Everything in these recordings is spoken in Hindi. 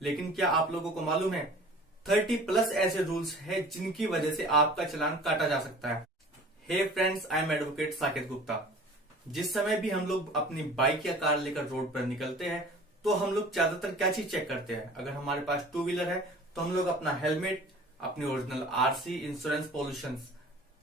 लेकिन क्या आप लोगों को मालूम है 30+ ऐसे रूल्स हैं जिनकी वजह से आपका चालान काटा जा सकता है। Hey friends, I am advocate Saket Gupta. जिस समय भी हम लोग अपनी बाइक या कार लेकर रोड पर निकलते हैं तो हम लोग ज्यादातर क्या चीज चेक करते हैं। अगर हमारे पास 2 व्हीलर है तो हम लोग अपना हेलमेट, अपनी ओरिजिनल आरसी, इंश्योरेंस, पॉल्यूशन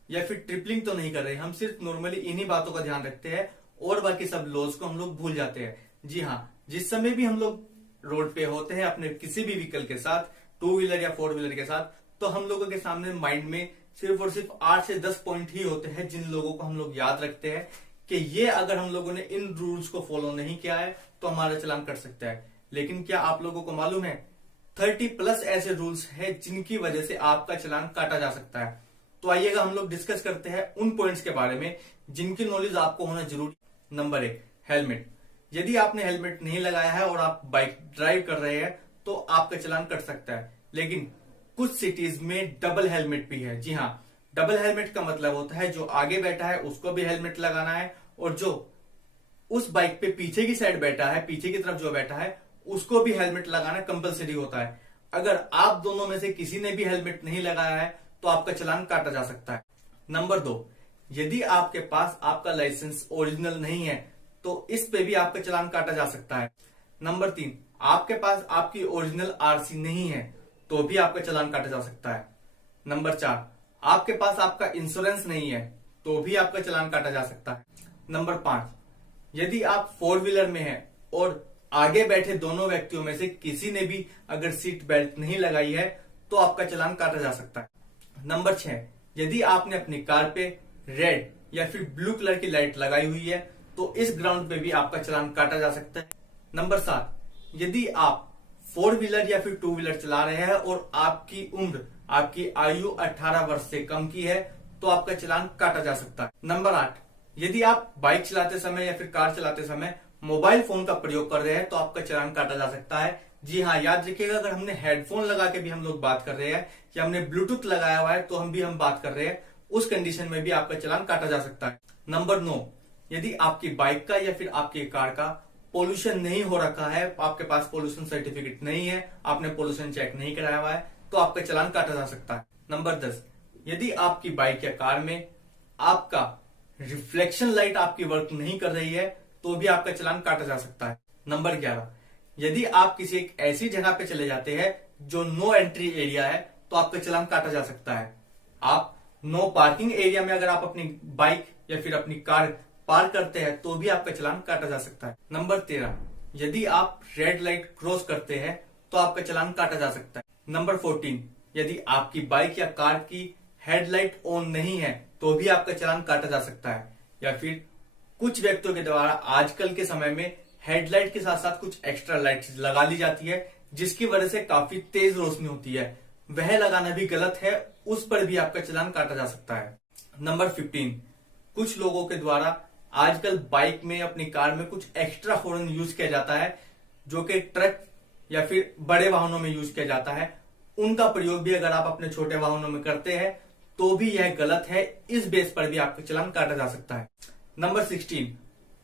या फिर ट्रिपलिंग तो नहीं कर रहे। हम सिर्फ नॉर्मली इन्हीं बातों का ध्यान रखते हैं और बाकी सब लॉज को हम लोग भूल जाते हैं। जी हाँ, जिस समय भी हम लोग रोड पे होते हैं अपने किसी भी व्हीकल के साथ, 2 व्हीलर या 4 व्हीलर के साथ, तो हम लोगों के सामने माइंड में सिर्फ और सिर्फ 8 से 10 पॉइंट ही होते हैं जिन लोगों को हम लोग याद रखते हैं कि ये अगर हम लोगों ने इन रूल्स को फॉलो नहीं किया है तो हमारा चालान कट सकता है। लेकिन क्या आप लोगों को मालूम है 30+ ऐसे रूल्स हैं जिनकी वजह से आपका चालान काटा जा सकता है। तो आइएगा हम लोग डिस्कस करते हैं उन पॉइंट्स के बारे में जिनकी नॉलेज आपको होना जरूरी। Number 1, helmet. यदि आपने हेलमेट नहीं लगाया है और आप बाइक ड्राइव कर रहे हैं तो आपका चालान कट सकता है। लेकिन कुछ सिटीज में डबल हेलमेट भी है। जी हाँ, डबल हेलमेट का मतलब होता है जो आगे बैठा है उसको भी हेलमेट लगाना है और जो उस बाइक पे पीछे की साइड बैठा है, पीछे की तरफ जो बैठा है, उसको भी हेलमेट लगाना कंपलसरी होता है। अगर आप दोनों में से किसी ने भी हेलमेट नहीं लगाया है तो आपका चालान काटा जा सकता है। नंबर 2, यदि आपके पास आपका लाइसेंस ओरिजिनल नहीं है तो इस पे भी आपका चालान काटा जा सकता है। नंबर 3, आपके पास आपकी ओरिजिनल आरसी नहीं है तो भी आपका चालान काटा जा सकता है। नंबर 4, आपके पास आपका इंश्योरेंस नहीं है तो भी आपका चालान काटा जा सकता है। नंबर 5, यदि आप 4 व्हीलर में हैं और आगे बैठे दोनों व्यक्तियों में से किसी ने भी अगर सीट बेल्ट नहीं लगाई है तो आपका चालान काटा जा सकता है। नंबर 6, यदि आपने अपनी कार पे रेड या फिर ब्लू कलर की लाइट लगाई हुई है तो इस ग्राउंड पे भी आपका चालान काटा जा सकता है। नंबर 7, यदि आप 4 व्हीलर या फिर 2 व्हीलर चला रहे हैं और आपकी उम्र, आपकी आयु 18 वर्ष से कम की है तो आपका चालान काटा जा सकता है। नंबर 8, यदि आप बाइक चलाते समय या फिर कार चलाते समय मोबाइल फोन का प्रयोग कर रहे हैं तो आपका चालान काटा जा सकता है। जी हाँ, याद रखिएगा, अगर हमने हेडफोन लगा के भी हम लोग बात कर रहे हैं या हमने ब्लूटूथ लगाया हुआ है तो हम बात कर रहे हैं, उस कंडीशन में भी आपका चालान काटा जा सकता है। नंबर 9, यदि आपकी बाइक का या फिर आपकी कार का पोल्यूशन नहीं हो रखा है, आपके पास पोल्यूशन सर्टिफिकेट नहीं है, आपने पोल्यूशन चेक नहीं कराया हुआ है तो आपका चालान काटा जा सकता है। नंबर 10, यदि आपकी बाइक या कार में आपका रिफ्लेक्शन लाइट आपकी वर्क नहीं कर रही है तो भी आपका चालान काटा जा सकता है। नंबर 11, यदि आप किसी एक ऐसी जगह पे चले जाते हैं जो नो एंट्री एरिया है तो आपका चालान काटा जा सकता है। आप नो पार्किंग एरिया में अगर आप अपनी बाइक या फिर अपनी कार पार्क करते हैं तो भी आपका चालान काटा जा सकता है। नंबर 13, यदि आप रेड लाइट क्रॉस करते हैं तो आपका चालान काटा जा सकता है। नंबर 14, यदि आपकी बाइक या कार की हेडलाइट ऑन नहीं है तो भी आपका चालान काटा जा सकता है। या फिर कुछ व्यक्तियों के द्वारा आजकल के समय में हेडलाइट के साथ साथ कुछ एक्स्ट्रा लाइट्स लगा ली जाती है जिसकी वजह से काफी तेज रोशनी होती है, वह लगाना भी गलत है, उस पर भी आपका चालान काटा जा सकता है। नंबर 15, कुछ लोगों के द्वारा आजकल बाइक में, अपनी कार में कुछ एक्स्ट्रा हॉर्न यूज किया जाता है जो कि ट्रक या फिर बड़े वाहनों में यूज किया जाता है। उनका प्रयोग भी अगर आप अपने छोटे वाहनों में करते हैं तो भी यह गलत है, इस बेस पर भी आपका चालान काटा जा सकता है। नंबर 16,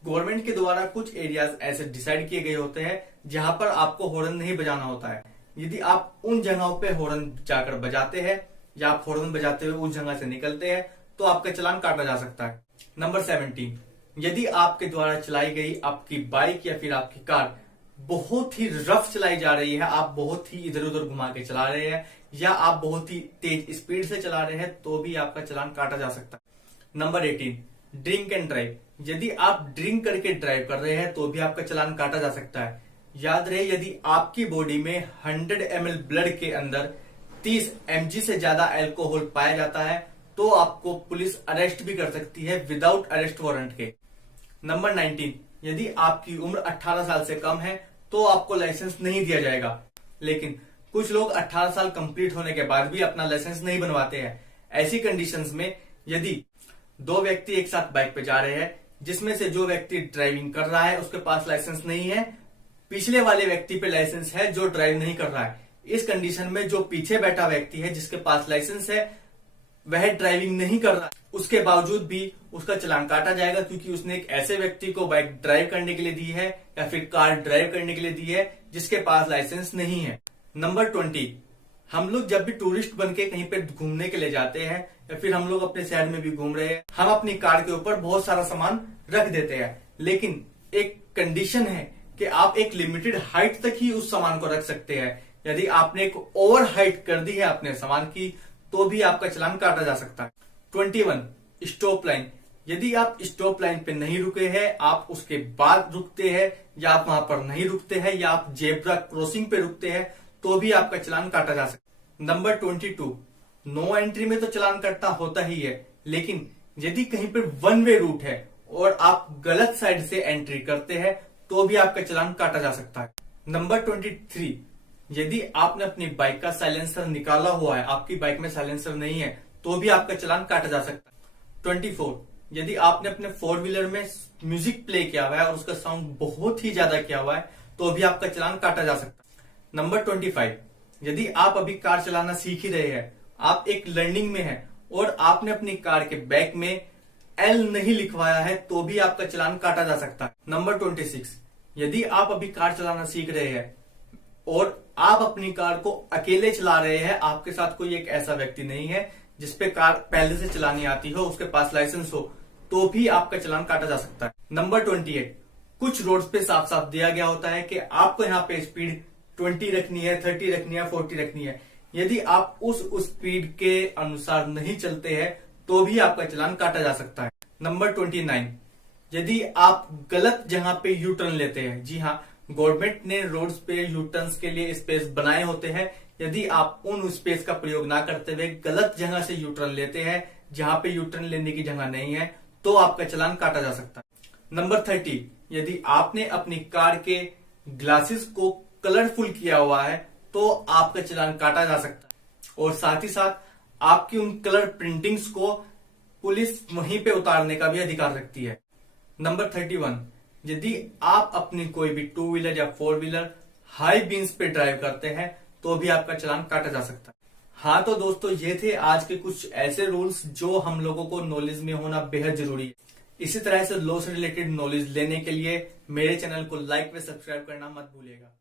गवर्नमेंट के द्वारा कुछ एरियाज ऐसे डिसाइड किए गए होते हैं जहां पर आपको हॉर्न नहीं बजाना होता है। यदि आप उन जगहों पे हॉर्न जाकर बजाते हैं या आप हॉर्न बजाते हुए उस जगह से निकलते हैं तो आपका चालान काटा जा सकता है। नंबर 17, यदि आपके द्वारा चलाई गई आपकी बाइक या फिर आपकी कार बहुत ही रफ चलाई जा रही है, आप बहुत ही इधर उधर घुमा के चला रहे हैं या आप बहुत ही तेज स्पीड से चला रहे हैं तो भी आपका चालान काटा जा सकता है। Number 18, drink and drive. यदि आप ड्रिंक करके ड्राइव कर रहे हैं तो भी आपका चालान काटा जा सकता है। याद रहे, यदि आपकी बॉडी में 100 ml ब्लड के अंदर 30 mg से ज्यादा अल्कोहल पाया जाता है तो आपको पुलिस अरेस्ट भी कर सकती है विदाउट अरेस्ट वारंट के। नंबर 19, यदि आपकी उम्र 18 साल से कम है तो आपको लाइसेंस नहीं दिया जाएगा। लेकिन कुछ लोग 18 साल कंप्लीट होने के बाद भी अपना लाइसेंस नहीं बनवाते हैं। ऐसी कंडीशंस में यदि 2 व्यक्ति एक साथ बाइक पे जा रहे हैं जिसमें से जो व्यक्ति ड्राइविंग कर रहा है उसके पास लाइसेंस नहीं है, पिछले वाले व्यक्ति पे लाइसेंस है जो ड्राइव नहीं कर रहा है, इस कंडीशन में जो पीछे बैठा व्यक्ति है जिसके पास लाइसेंस है वह ड्राइविंग नहीं कर रहा उसके बावजूद भी उसका चालान काटा जाएगा, क्योंकि उसने एक ऐसे व्यक्ति को बाइक ड्राइव करने के लिए दी है या फिर कार ड्राइव करने के लिए दी है जिसके पास लाइसेंस नहीं है। नंबर 20, हम लोग जब भी टूरिस्ट बन के कहीं पे घूमने के लिए जाते हैं या फिर हम लोग अपने शहर में भी घूम रहे हैं, हम अपनी कार के ऊपर बहुत सारा सामान रख देते हैं, लेकिन एक कंडीशन है कि आप एक लिमिटेड हाइट तक ही उस सामान को रख सकते हैं। यदि आपने एक ओवर हाइट कर दी है अपने सामान की तो भी आपका चालान काटा जा सकता है। 21, स्टॉप लाइन। यदि आप स्टॉप लाइन पे नहीं रुके हैं, आप उसके बाद रुकते हैं या आप वहां पर नहीं रुकते हैं या आप जेब्रा क्रॉसिंग पे रुकते हैं तो भी आपका चालान काटा जा सकता है। नंबर 22, नो एंट्री में तो चालान कटना होता ही है, लेकिन यदि कहीं पर वन वे रूट है और आप गलत साइड से एंट्री करते हैं तो भी आपका चालान काटा जा सकता है। नंबर 23, यदि आपने अपनी बाइक का साइलेंसर निकाला हुआ है, आपकी बाइक में साइलेंसर नहीं है तो भी आपका चालान काटा जा सकता है। 24, यदि आपने अपने 4 व्हीलर में म्यूजिक प्ले किया हुआ है और उसका साउंड बहुत ही ज्यादा किया हुआ है तो भी आपका चालान काटा जा सकता है। नंबर 25, यदि आप अभी कार चलाना सीख ही रहे हैं, आप एक लर्निंग में हैं और आपने अपनी कार के बैक में एल नहीं लिखवाया है तो भी आपका चालान काटा जा सकता है। नंबर 26, यदि आप अभी कार चलाना सीख रहे हैं और आप अपनी कार को अकेले चला रहे हैं, आपके साथ कोई एक ऐसा व्यक्ति नहीं है जिसपे कार पहले से चलानी आती हो, उसके पास लाइसेंस हो, तो भी आपका चालान काटा जा सकता है। नंबर 28, कुछ रोड्स पे साफ साफ दिया गया होता है कि आपको यहाँ पे स्पीड 20 रखनी है, 30 रखनी है, 40 रखनी है। यदि आप उस स्पीड के अनुसार नहीं चलते हैं तो भी आपका चालान काटा जा सकता है। नंबर 29, यदि आप गलत जगह पे यू टर्न लेते हैं, जी हाँ, गवर्नमेंट ने रोड्स पे यू टर्न्स के लिए स्पेस बनाए होते हैं, यदि आप उन स्पेस का प्रयोग ना करते हुए गलत जगह से यू टर्न लेते हैं जहां पे यू टर्न लेने की जगह नहीं है तो आपका चालान काटा जा सकता है। नंबर 30, यदि आपने अपनी कार के ग्लासेस को कलरफुल किया हुआ है तो आपका चालान काटा जा सकता है और साथ ही साथ आपकी उन कलर प्रिंटिंग्स को पुलिस वहीं पे उतारने का भी अधिकार रखती है। नंबर 31, यदि आप अपनी कोई भी 2 व्हीलर या 4 व्हीलर हाई बीन्स पे ड्राइव करते हैं तो भी आपका चालान काटा जा सकता है। हाँ तो दोस्तों, ये थे आज के कुछ ऐसे रूल्स जो हम लोगों को नॉलेज में होना बेहद जरूरी है। इसी तरह से लॉ से रिलेटेड नॉलेज लेने के लिए मेरे चैनल को लाइक व सब्सक्राइब करना मत भूलिएगा।